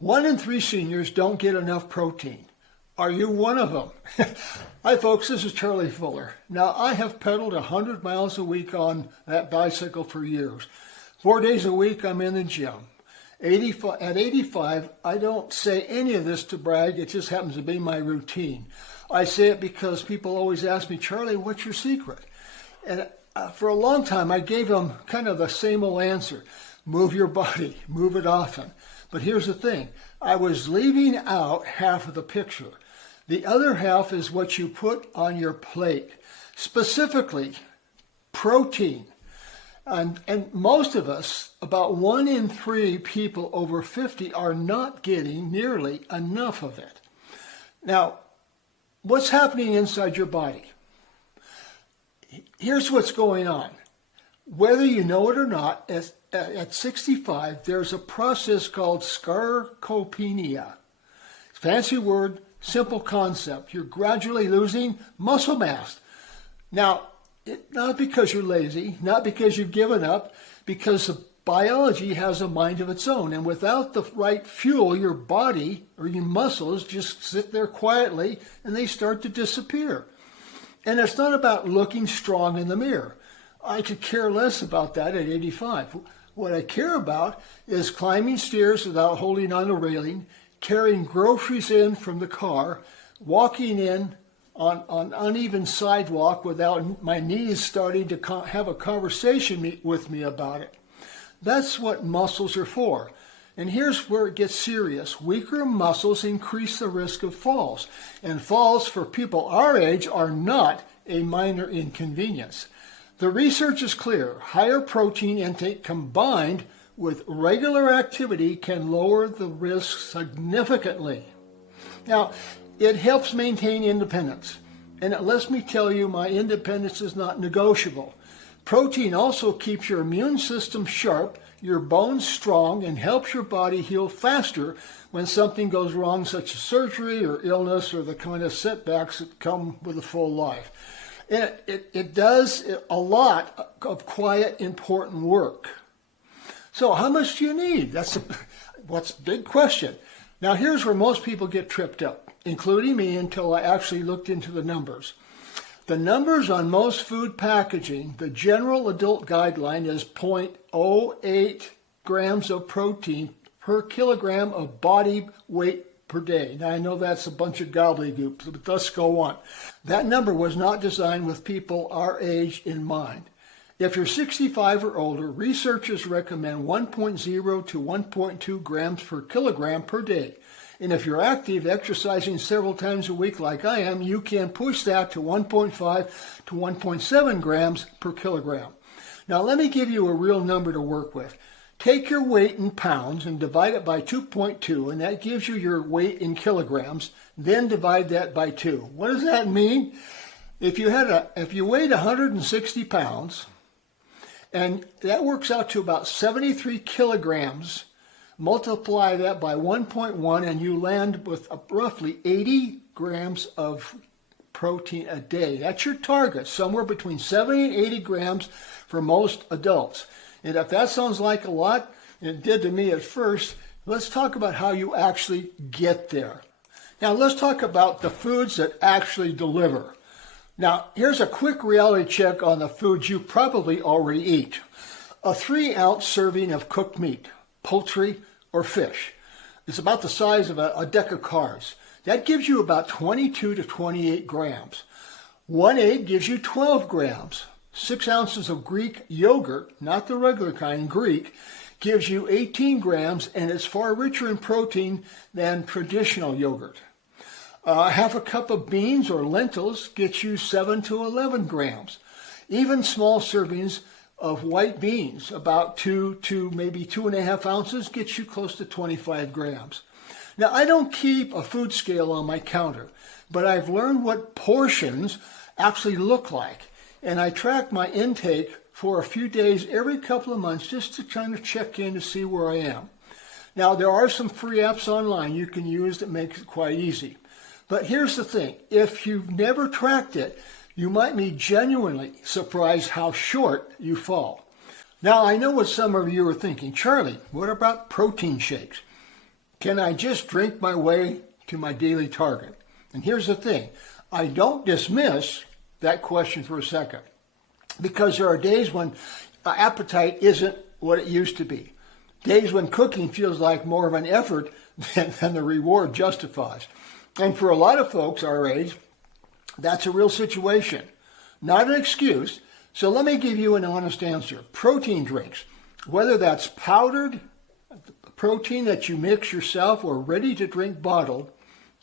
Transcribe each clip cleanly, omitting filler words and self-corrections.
1 in 3 seniors don't get enough protein. Are you one of them? Hi folks, this is Charlie Fuller. Now I have pedaled 100 miles a week on that bicycle for years. 4 days a week I'm in the gym. At 85, I don't say any of this to brag, it just happens to be my routine. I say it because people always ask me, Charlie, what's your secret? And for a long time I gave them kind of the same old answer. Move your body, move it often. But here's the thing, I was leaving out half of the picture. The other half is what you put on your plate, specifically protein. And most of us, about 1 in 3 people over 50 are not getting nearly enough of it. Now, what's happening inside your body? Here's what's going on. Whether you know it or not, at 65, there's a process called sarcopenia. Fancy word, simple concept. You're gradually losing muscle mass. Now, not because you're lazy, not because you've given up, because the biology has a mind of its own. And without the right fuel, your body or your muscles just sit there quietly and they start to disappear. And it's not about looking strong in the mirror. I could care less about that at 85. What I care about is climbing stairs without holding on a railing, carrying groceries in from the car, walking in on uneven sidewalk without my knees starting to have a conversation with me about it. That's what muscles are for. And here's where it gets serious. Weaker muscles increase the risk of falls. And falls for people our age are not a minor inconvenience. The research is clear. Higher protein intake combined with regular activity can lower the risk significantly. Now, it helps maintain independence. And it lets me tell you my independence is not negotiable. Protein also keeps your immune system sharp, your bones strong, and helps your body heal faster when something goes wrong, such as surgery or illness or the kind of setbacks that come with a full life. And it does a lot of quiet, important work. So how much do you need? What's the big question. Now here's where most people get tripped up, including me until I actually looked into the numbers. The numbers on most food packaging, the general adult guideline is 0.08 grams of protein per kilogram of body weight per day. Now I know that's a bunch of gobbledygook, but let's go on. That number was not designed with people our age in mind. If you're 65 or older, researchers recommend 1.0 to 1.2 grams per kilogram per day. And if you're active, exercising several times a week like I am, you can push that to 1.5 to 1.7 grams per kilogram. Now let me give you a real number to work with. Take your weight in pounds and divide it by 2.2, and that gives you your weight in kilograms. Then divide that by 2. What does that mean? If you weighed 160 pounds, and that works out to about 73 kilograms, multiply that by 1.1 and you land with roughly 80 grams of protein a day. That's your target, somewhere between 70 and 80 grams for most adults. And if that sounds like a lot, and it did to me at first, let's talk about how you actually get there. Now let's talk about the foods that actually deliver. Now here's a quick reality check on the foods you probably already eat. A 3-ounce serving of cooked meat, poultry, or fish. It's about the size of a deck of cards. That gives you about 22 to 28 grams. 1 egg gives you 12 grams. 6 ounces of Greek yogurt, not the regular kind, Greek, gives you 18 grams, and it's far richer in protein than traditional yogurt. Half a cup of beans or lentils gets you 7 to 11 grams. Even small servings of white beans, about 2 to maybe 2.5 ounces, gets you close to 25 grams. Now, I don't keep a food scale on my counter, but I've learned what portions actually look like. And I track my intake for a few days every couple of months just to kind of check in to see where I am. Now, there are some free apps online you can use that make it quite easy. But here's the thing. If you've never tracked it, you might be genuinely surprised how short you fall. Now, I know what some of you are thinking. Charlie, what about protein shakes? Can I just drink my way to my daily target? And here's the thing. I don't dismiss that question for a second, because there are days when appetite isn't what it used to be. Days when cooking feels like more of an effort than the reward justifies. And for a lot of folks our age, that's a real situation, not an excuse. So let me give you an honest answer. Protein drinks, whether that's powdered protein that you mix yourself or ready to drink bottled,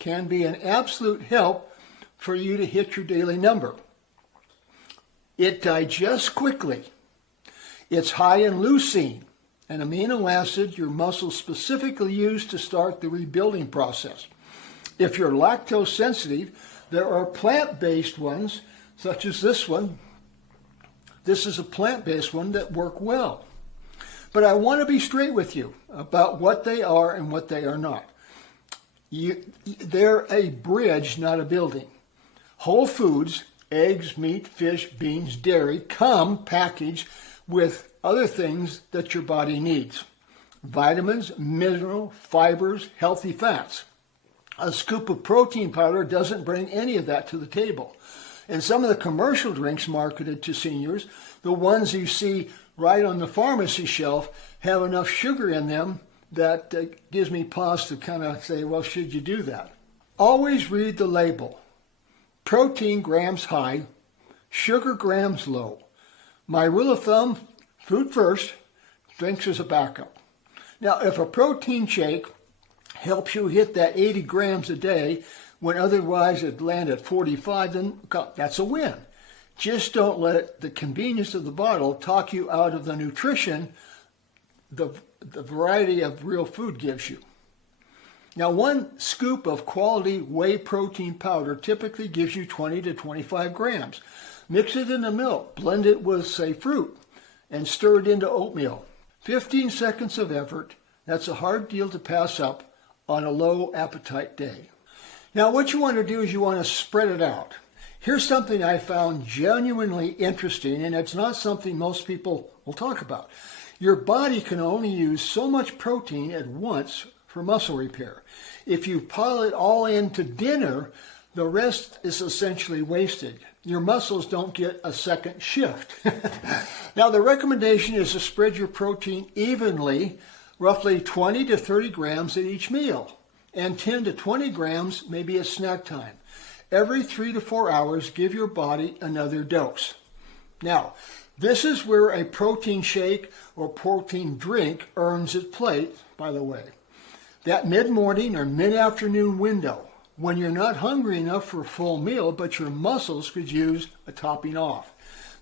can be an absolute help for you to hit your daily number. It digests quickly. It's high in leucine, an amino acid your muscles specifically use to start the rebuilding process. If you're lactose sensitive, there are plant-based ones, such as this one. This is a plant-based one that work well. But I want to be straight with you about what they are and what they are not. They're a bridge, not a building. Whole foods, eggs, meat, fish, beans, dairy, come packaged with other things that your body needs. Vitamins, mineral, fibers, healthy fats. A scoop of protein powder doesn't bring any of that to the table. And some of the commercial drinks marketed to seniors, the ones you see right on the pharmacy shelf, have enough sugar in them that gives me pause to kind of say, well, should you do that? Always read the label. Protein grams high, sugar grams low. My rule of thumb, food first, drinks as a backup. Now, if a protein shake helps you hit that 80 grams a day when otherwise it'd land at 45, then that's a win. Just don't let the convenience of the bottle talk you out of the nutrition the variety of real food gives you. Now, one scoop of quality whey protein powder typically gives you 20 to 25 grams. Mix it in the milk, blend it with, say, fruit, and stir it into oatmeal. 15 seconds of effort, that's a hard deal to pass up on a low appetite day. Now, what you want to do is you want to spread it out. Here's something I found genuinely interesting, and it's not something most people will talk about. Your body can only use so much protein at once for muscle repair. If you pile it all into dinner, the rest is essentially wasted. Your muscles don't get a second shift. Now, the recommendation is to spread your protein evenly, roughly 20 to 30 grams at each meal, and 10 to 20 grams maybe at snack time. Every 3 to 4 hours, give your body another dose. Now, this is where a protein shake or protein drink earns its place, by the way. That mid-morning or mid-afternoon window, when you're not hungry enough for a full meal, but your muscles could use a topping off.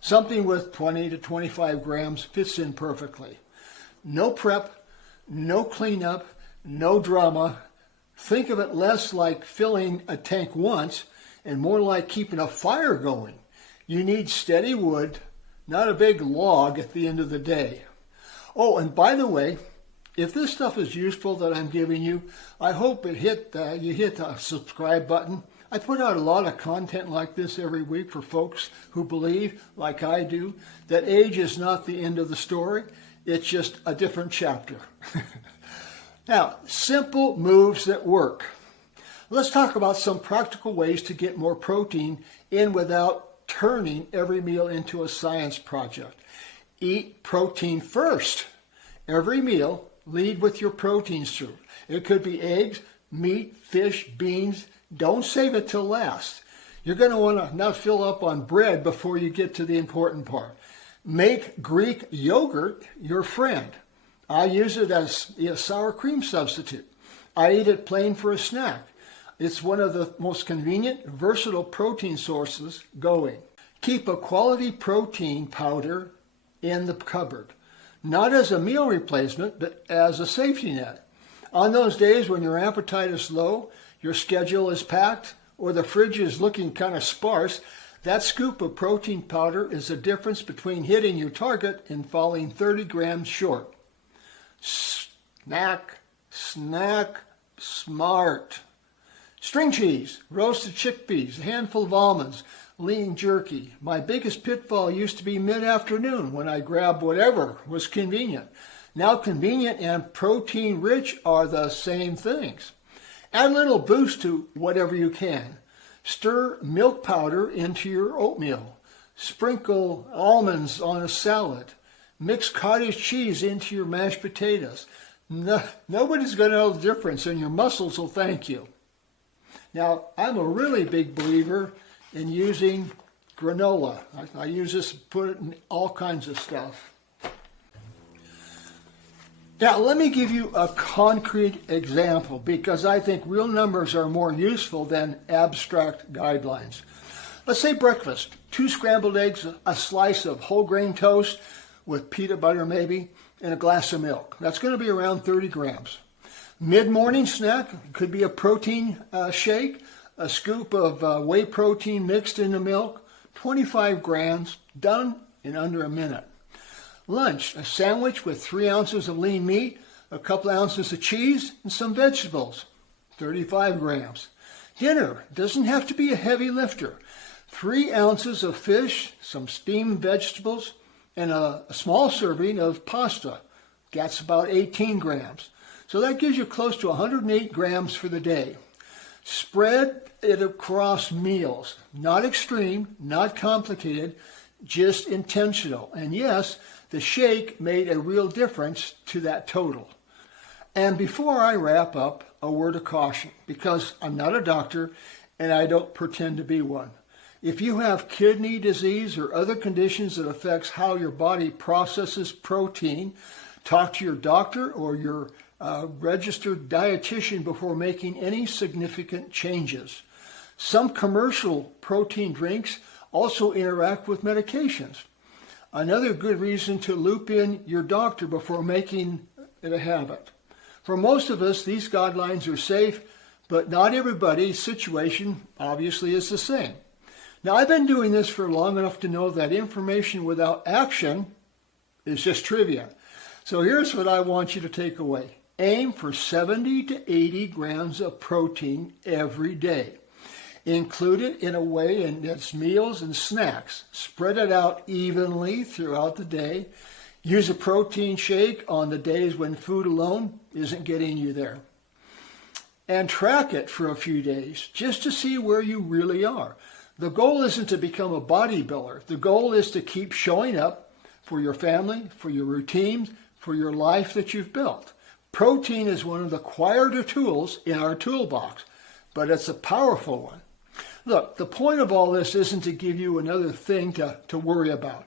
Something with 20 to 25 grams fits in perfectly. No prep, no cleanup, no drama. Think of it less like filling a tank once and more like keeping a fire going. You need steady wood, not a big log at the end of the day. Oh, and by the way, if this stuff is useful that I'm giving you, I hope you hit the subscribe button. I put out a lot of content like this every week for folks who believe, like I do, that age is not the end of the story. It's just a different chapter. Now, simple moves that work. Let's talk about some practical ways to get more protein in without turning every meal into a science project. Eat protein first. Every meal, lead with your protein source. It could be eggs, meat, fish, beans. Don't save it till last. You're going to want to not fill up on bread before you get to the important part. Make Greek yogurt your friend. I use it as a sour cream substitute. I eat it plain for a snack. It's one of the most convenient, versatile protein sources going. Keep a quality protein powder in the cupboard, not as a meal replacement, but as a safety net. On those days when your appetite is low, your schedule is packed, or the fridge is looking kind of sparse, that scoop of protein powder is the difference between hitting your target and falling 30 grams short. Snack, smart. String cheese, roasted chickpeas, a handful of almonds, lean jerky. My biggest pitfall used to be mid-afternoon when I grabbed whatever was convenient. Now convenient and protein rich are the same things. Add a little boost to whatever you can. Stir milk powder into your oatmeal. Sprinkle almonds on a salad. Mix cottage cheese into your mashed potatoes. Nobody's going to know the difference, and your muscles will thank you. Now, I'm a really big believer in using granola. I use this, put it in all kinds of stuff. Now, let me give you a concrete example because I think real numbers are more useful than abstract guidelines. Let's say breakfast, 2 scrambled eggs, a slice of whole grain toast with peanut butter maybe, and a glass of milk. That's going to be around 30 grams. Mid-morning snack could be a protein shake, a scoop of whey protein mixed in the milk, 25 grams, done in under a minute. Lunch, a sandwich with 3 ounces of lean meat, a couple ounces of cheese, and some vegetables, 35 grams. Dinner doesn't have to be a heavy lifter. 3 ounces of fish, some steamed vegetables, and a small serving of pasta. That's about 18 grams. So that gives you close to 108 grams for the day. Spread it across meals. Not extreme, not complicated, just intentional. And yes, the shake made a real difference to that total. And before I wrap up, a word of caution, because I'm not a doctor and I don't pretend to be one. If you have kidney disease or other conditions that affects how your body processes protein, talk to your doctor or your registered dietitian before making any significant changes. Some commercial protein drinks also interact with medications. Another good reason to loop in your doctor before making it a habit. For most of us, these guidelines are safe, but not everybody's situation obviously is the same. Now, I've been doing this for long enough to know that information without action is just trivia. So here's what I want you to take away. Aim for 70 to 80 grams of protein every day. Include it in a way in its meals and snacks. Spread it out evenly throughout the day. Use a protein shake on the days when food alone isn't getting you there. And track it for a few days just to see where you really are. The goal isn't to become a bodybuilder. The goal is to keep showing up for your family, for your routines, for your life that you've built. Protein is one of the quieter tools in our toolbox, but it's a powerful one. Look, the point of all this isn't to give you another thing to worry about.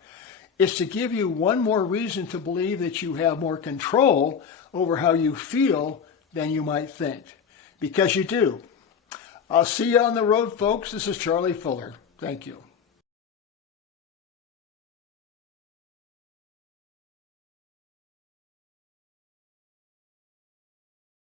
It's to give you one more reason to believe that you have more control over how you feel than you might think. Because you do. I'll see you on the road, folks. This is Charlie Fuller. Thank you.